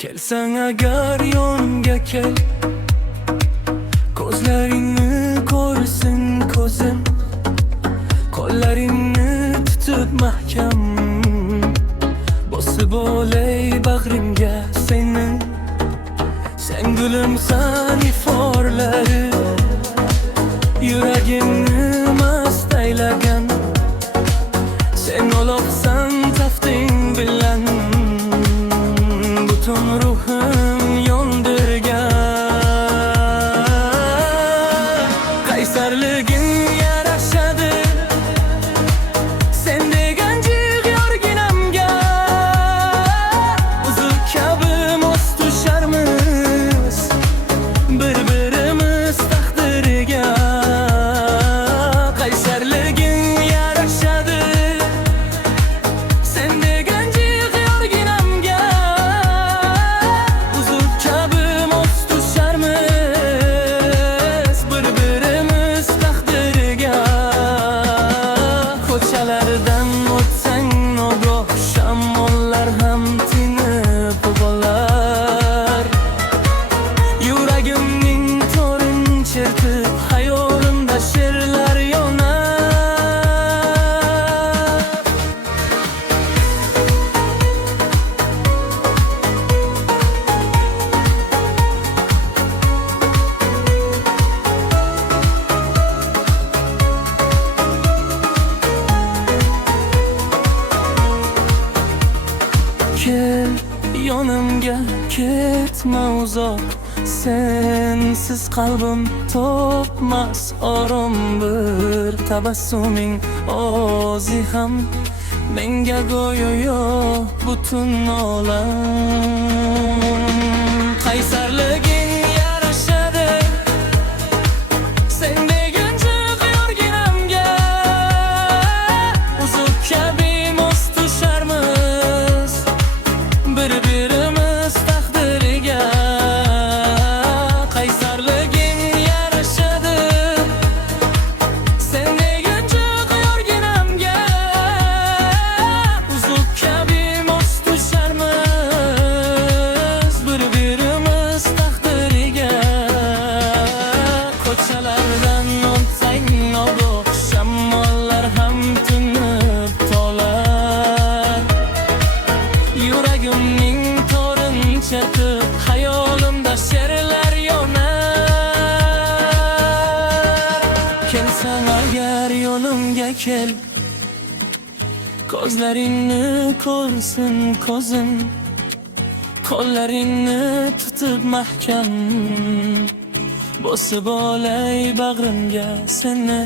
Kelsang agar yonimga kel, ko'zlaringni ko'rsin ko'zim, qo'llaringni tutib mahkam bosib olay bag'rimga seni. Sen gülümsen iforlari, yuragimni mast aylagan. Sen uloqsan tafting bilan butun ruhim yondirgan. Qaysarliging yarashadi sen degan jig'yorginamga. Uzuk kabi mos tusharmiz bir-birimiz taqdiriga. Qaysarliging yarashadi sen degan jig'yorginamga. Uzuk kabi mos tusharmiz bir-birimiz taqdiriga. Ko'chalardan o'tsang nogoh shamollar ham tinib qolar. Yuragimning to'rini chertib hayolimda she'rlar yonar. Kel yonimga, ketma uzoq. Sensiz qalbim topmas orom. Bir tabassuming o'zi ham menga go'yo butun olam. Qaysarliging yarashadi sen degan jig'yorginamga. Uzuk kabi mos tusharmiz bir-birimiz taqdiriga. Qaysarliging yarashadi sen degan jig'yorginamga. Uzuk kabi mos tusharmiz bir-birimiz taqdiriga. Ko'chalardan o'tsang nogoh shamollar ham tinib tolar. Yuragimning to'rini chertib hayolimda she'rlar yonar. Kelsang agar yo'limga kel, ko'zlaringni ko'rsin ko'zim, qo'llaringni tutib mahkam bosib olay bag'rimga seni.